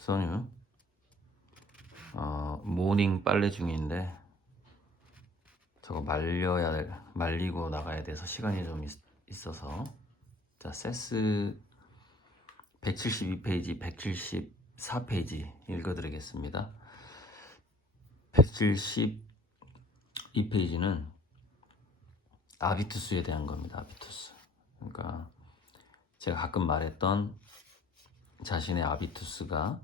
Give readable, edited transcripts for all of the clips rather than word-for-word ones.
써뉴 모닝 빨래 중인데 저거 말리고 나가야 돼서 시간이 좀 있어서. 자, 세스 172페이지 174페이지 읽어드리겠습니다. 172페이지는 아비투스에 대한 겁니다. 아비투스. 그러니까 제가 가끔 말했던 자신의 아비투스가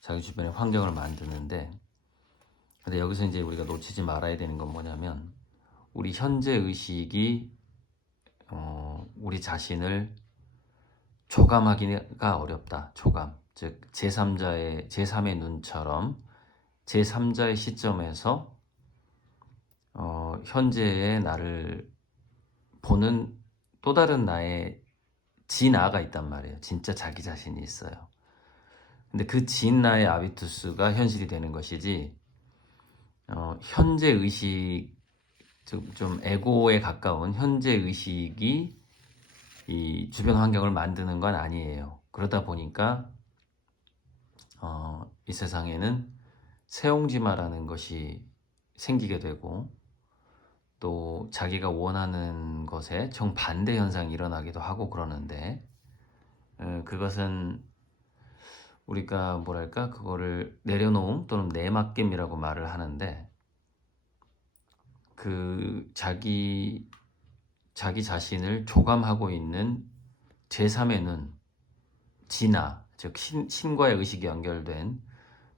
자기 주변의 환경을 만드는데, 근데 여기서 이제 우리가 놓치지 말아야 되는 건 뭐냐면, 우리 현재 의식이 우리 자신을 조감하기가 어렵다. 조감, 즉 제3의 눈처럼 제3자의 시점에서 현재의 나를 보는 또 다른 나의 진나가 있단 말이에요. 진짜 자기 자신이 있어요. 근데 그 진나의 아비투스가 현실이 되는 것이지, 현재 의식, 좀 에고에 가까운 현재 의식이 이 주변 환경을 만드는 건 아니에요. 그러다 보니까 이 세상에는 세옹지마라는 것이 생기게 되고, 또 자기가 원하는 것에 정반대 현상이 일어나기도 하고 그러는데, 그것은 우리가 뭐랄까, 그거를 내려놓음 또는 내맡김이라고 말을 하는데, 그 자기 자신을 조감하고 있는 제3의 눈, 진화, 즉 신과의 의식이 연결된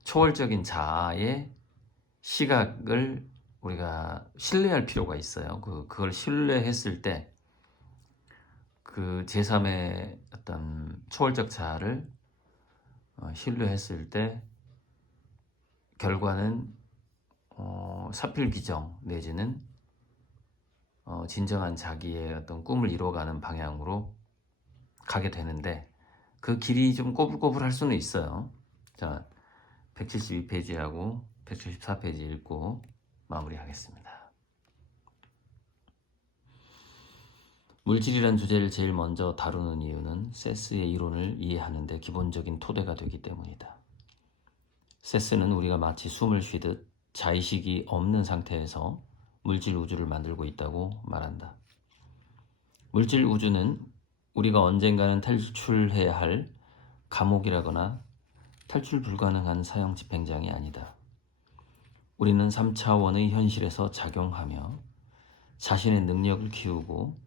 초월적인 자아의 시각을 우리가 신뢰할 필요가 있어요. 그걸 신뢰했을 때, 그 제3의 어떤 초월적 자아를 신뢰했을 때 결과는 사필귀정 내지는 진정한 자기의 어떤 꿈을 이뤄가는 방향으로 가게 되는데, 그 길이 좀 꼬불꼬불할 수는 있어요. 자, 172페이지하고 174페이지 읽고 마무리하겠습니다. 물질이란 주제를 제일 먼저 다루는 이유는 세스의 이론을 이해하는 데 기본적인 토대가 되기 때문이다. 세스는 우리가 마치 숨을 쉬듯 자의식이 없는 상태에서 물질 우주를 만들고 있다고 말한다. 물질 우주는 우리가 언젠가는 탈출해야 할 감옥이라거나 탈출 불가능한 사형 집행장이 아니다. 우리는 3차원의 현실에서 작용하며 자신의 능력을 키우고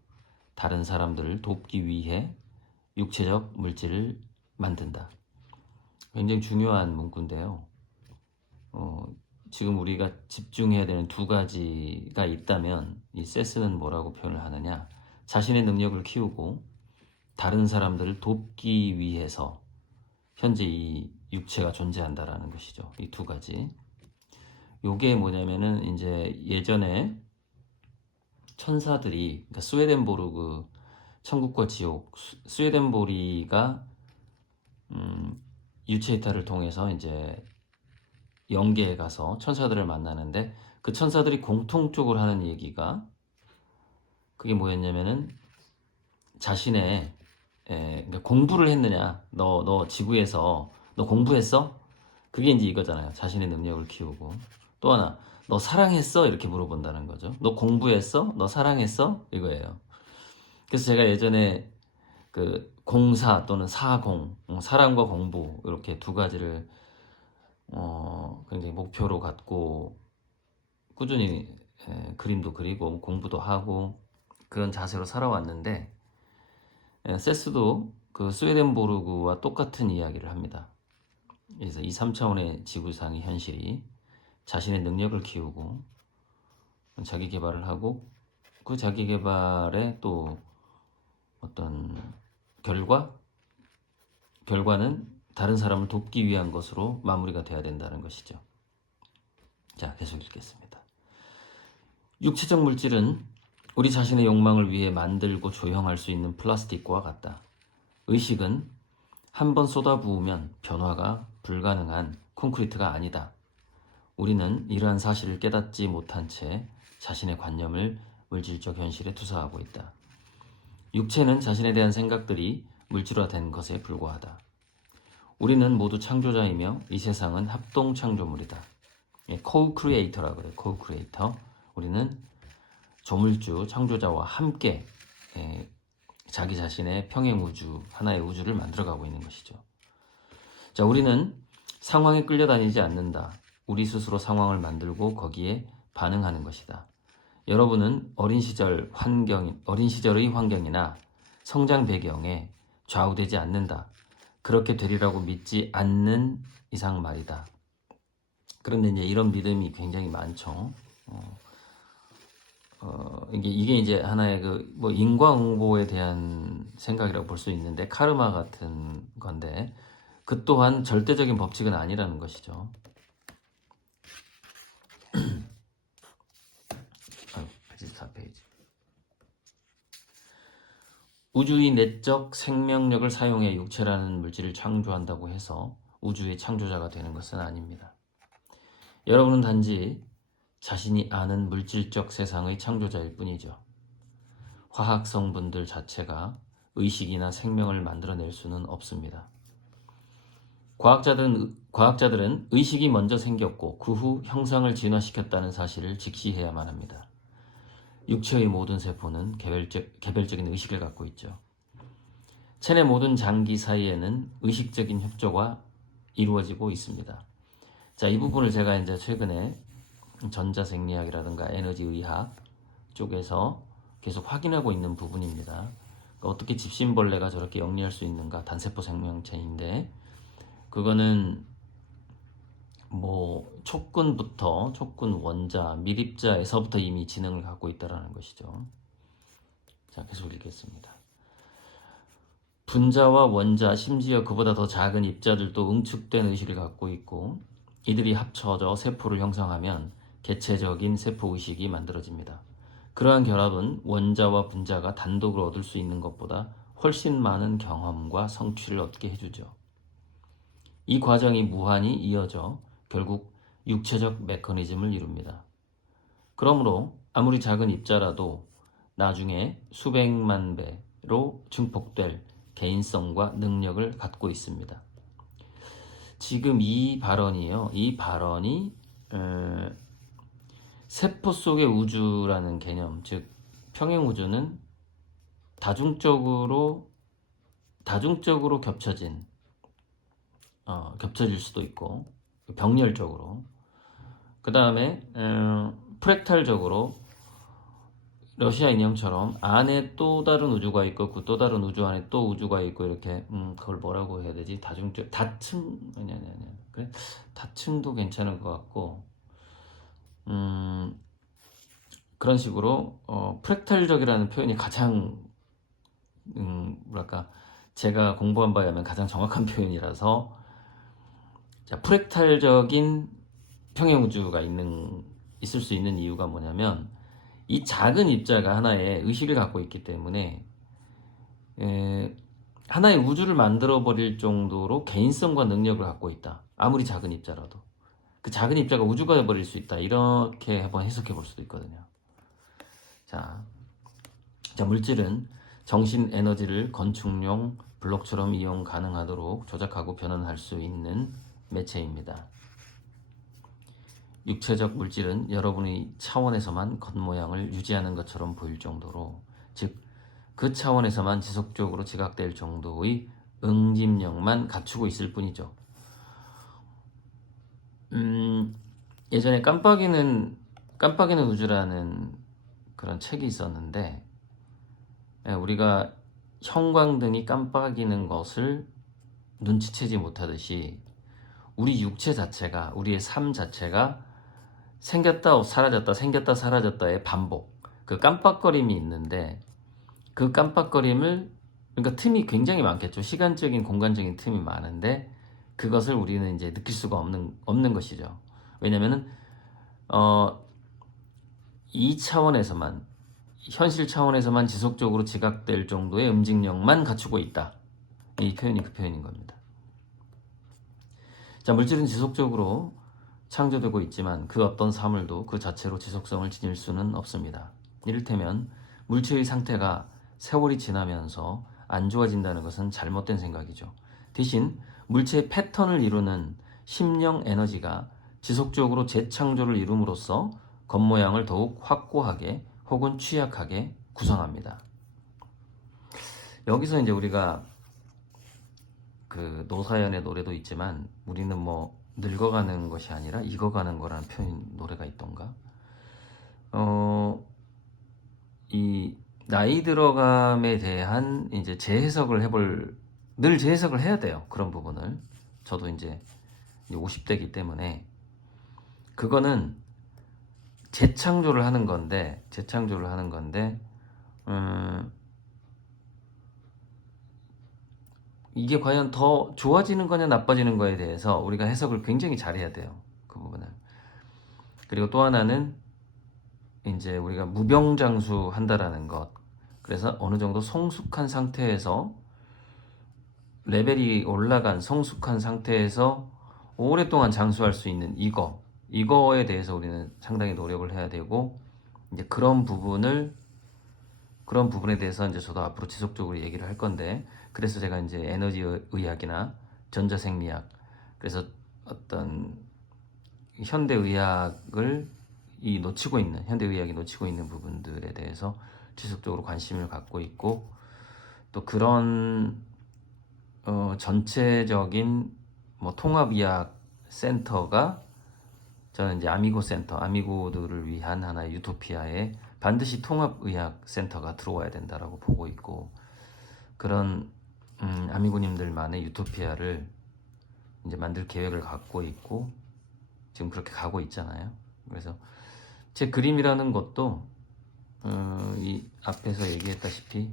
다른 사람들을 돕기 위해 육체적 물질을 만든다. 굉장히 중요한 문구인데요. 지금 우리가 집중해야 되는 두 가지가 있다면, 이 세스는 뭐라고 표현을 하느냐, 자신의 능력을 키우고 다른 사람들을 돕기 위해서 현재 이 육체가 존재한다라는 것이죠. 이 두 가지. 요게 뭐냐면은, 이제 예전에 천사들이, 그러니까 스웨덴보르그 천국과 지옥, 스웨덴보리가 유체이탈을 통해서 이제 영계에 가서 천사들을 만나는데, 그 천사들이 공통적으로 하는 얘기가, 그게 뭐였냐면은, 자신의 그러니까 공부를 했느냐, 너 지구에서 너 공부했어? 그게 이제 이거잖아요. 자신의 능력을 키우고. 또 하나, 너 사랑했어? 이렇게 물어본다는 거죠. 너 공부했어? 너 사랑했어? 이거예요. 그래서 제가 예전에 그 공사 또는 사공, 사랑과 공부, 이렇게 두 가지를 굉장히 목표로 갖고 꾸준히 그림도 그리고 공부도 하고 그런 자세로 살아왔는데, 세스도 그 스웨덴보르그와 똑같은 이야기를 합니다. 그래서 이 3차원의 지구상의 현실이 자신의 능력을 키우고 자기 개발을 하고, 그 자기 개발의 또 어떤 결과는 다른 사람을 돕기 위한 것으로 마무리가 돼야 된다는 것이죠. 자, 계속 읽겠습니다. 육체적 물질은 우리 자신의 욕망을 위해 만들고 조형할 수 있는 플라스틱과 같다. 의식은 한번 쏟아부으면 변화가 불가능한 콘크리트가 아니다. 우리는 이러한 사실을 깨닫지 못한 채 자신의 관념을 물질적 현실에 투사하고 있다. 육체는 자신에 대한 생각들이 물질화된 것에 불과하다. 우리는 모두 창조자이며 이 세상은 합동 창조물이다. co-creator라고 그래요. co-creator. 우리는 조물주 창조자와 함께 자기 자신의 평행 우주, 하나의 우주를 만들어가고 있는 것이죠. 자, 우리는 상황에 끌려다니지 않는다. 우리 스스로 상황을 만들고 거기에 반응하는 것이다. 여러분은 어린 시절의 환경이나 성장 배경에 좌우되지 않는다. 그렇게 되리라고 믿지 않는 이상 말이다. 그런데 이제 이런 믿음이 굉장히 많죠. 이게 이제 하나의 뭐 인과응보에 대한 생각이라고 볼 수 있는데, 카르마 같은 건데, 그 또한 절대적인 법칙은 아니라는 것이죠. 84페이지. 우주의 내적 생명력을 사용해 육체라는 물질을 창조한다고 해서 우주의 창조자가 되는 것은 아닙니다. 여러분은 단지 자신이 아는 물질적 세상의 창조자일 뿐이죠. 화학 성분들 자체가 의식이나 생명을 만들어낼 수는 없습니다. 과학자들은 의식이 먼저 생겼고 그 후 형상을 진화시켰다는 사실을 직시해야만 합니다. 육체의 모든 세포는 개별적인 의식을 갖고 있죠. 체내 모든 장기 사이에는 의식적인 협조가 이루어지고 있습니다. 자, 이 부분을 제가 이제 최근에 전자생리학이라든가 에너지의학 쪽에서 계속 확인하고 있는 부분입니다. 그러니까 어떻게 집신벌레가 저렇게 영리할 수 있는가? 단세포 생명체인데, 그거는 뭐 촉근 원자, 밀입자에서부터 이미 지능을 갖고 있다는 것이죠. 자, 계속 읽겠습니다. 분자와 원자, 심지어 그보다 더 작은 입자들도 응축된 의식을 갖고 있고, 이들이 합쳐져 세포를 형성하면 개체적인 세포의식이 만들어집니다. 그러한 결합은 원자와 분자가 단독으로 얻을 수 있는 것보다 훨씬 많은 경험과 성취를 얻게 해주죠. 이 과정이 무한히 이어져 결국 육체적 메커니즘을 이룹니다. 그러므로 아무리 작은 입자라도 나중에 수백만 배로 증폭될 개인성과 능력을 갖고 있습니다. 지금 이 발언이 세포 속의 우주라는 개념, 즉 평행 우주는 다중적으로 겹쳐질 수도 있고, 병렬적으로, 그 다음에 프랙탈적으로 러시아 인형처럼 안에 또 다른 우주가 있고 그 또 다른 우주 안에 또 우주가 있고, 이렇게 그걸 뭐라고 해야 되지? 그래? 다층도 괜찮을 것 같고, 그런 식으로 프랙탈적이라는 표현이 가장 제가 공부한 바에 의하면 가장 정확한 표현이라서, 자, 프랙탈적인 평행 우주가 있을 수 있는 이유가 뭐냐면, 이 작은 입자가 하나의 의식을 갖고 있기 때문에 하나의 우주를 만들어 버릴 정도로 개인성과 능력을 갖고 있다. 아무리 작은 입자라도 그 작은 입자가 우주가 되어버릴 수 있다. 이렇게 한번 해석해 볼 수도 있거든요. 자, 물질은 정신 에너지를 건축용 블록처럼 이용 가능하도록 조작하고 변환할 수 있는 매체입니다. 육체적 물질은 여러분의 차원에서만 겉모양을 유지하는 것처럼 보일 정도로, 즉 그 차원에서만 지속적으로 지각될 정도의 응집력만 갖추고 있을 뿐이죠. 예전에 깜빡이는 우주라는 그런 책이 있었는데, 우리가 형광등이 깜빡이는 것을 눈치채지 못하듯이 우리 육체 자체가, 우리의 삶 자체가 생겼다 사라졌다 생겼다 사라졌다의 반복, 그 깜빡거림이 있는데, 그 깜빡거림을, 그러니까 틈이 굉장히 많겠죠. 시간적인 공간적인 틈이 많은데 그것을 우리는 이제 느낄 수가 없는 것이죠. 왜냐면은 이 차원에서만, 현실 차원에서만 지속적으로 지각될 정도의 음직력만 갖추고 있다. 이 표현이 그 표현인 겁니다. 자, 물질은 지속적으로 창조되고 있지만 그 어떤 사물도 그 자체로 지속성을 지닐 수는 없습니다. 이를테면 물체의 상태가 세월이 지나면서 안 좋아진다는 것은 잘못된 생각이죠. 대신 물체의 패턴을 이루는 심령 에너지가 지속적으로 재창조를 이룸으로써 겉모양을 더욱 확고하게 혹은 취약하게 구성합니다. 여기서 이제 우리가 그 노사연의 노래도 있지만 우리는 뭐 늙어가는 것이 아니라 익어가는 거라는 표현 노래가 있던가. 이 나이 들어감에 대한 이제 늘 재해석을 해야 돼요. 그런 부분을. 저도 이제 50대이기 때문에 그거는 재창조를 하는 건데 이게 과연 더 좋아지는 거냐 나빠지는 거에 대해서 우리가 해석을 굉장히 잘해야 돼요. 그 부분을. 그리고 또 하나는 이제 우리가 무병장수 한다라는 것. 그래서 어느 정도 성숙한 상태에서 레벨이 올라간 성숙한 상태에서 오랫동안 장수할 수 있는 이거에 대해서 우리는 상당히 노력을 해야 되고, 이제 그런 부분에 대해서 이제 저도 앞으로 지속적으로 얘기를 할 건데, 그래서 제가 이제 에너지 의학이나 전자생리학, 그래서 어떤 현대의학이 놓치고 있는 부분들에 대해서 지속적으로 관심을 갖고 있고, 또 그런 전체적인 뭐 통합의학 센터가 저는 이제 아미고 센터, 아미고들을 위한 하나의 유토피아에 반드시 통합의학 센터가 들어와야 된다라고 보고 있고, 그런 아미고님들만의 유토피아를 이제 만들 계획을 갖고 있고 지금 그렇게 가고 있잖아요. 그래서 제 그림이라는 것도 이 앞에서 얘기했다시피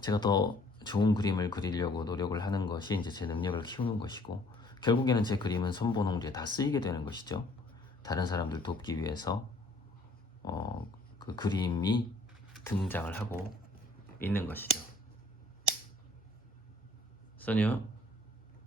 제가 더 좋은 그림을 그리려고 노력을 하는 것이 이제 제 능력을 키우는 것이고, 결국에는 제 그림은 선본홍제에 다 쓰이게 되는 것이죠. 다른 사람들 돕기 위해서 그 그림이 등장을 하고 있는 것이죠. 써니요?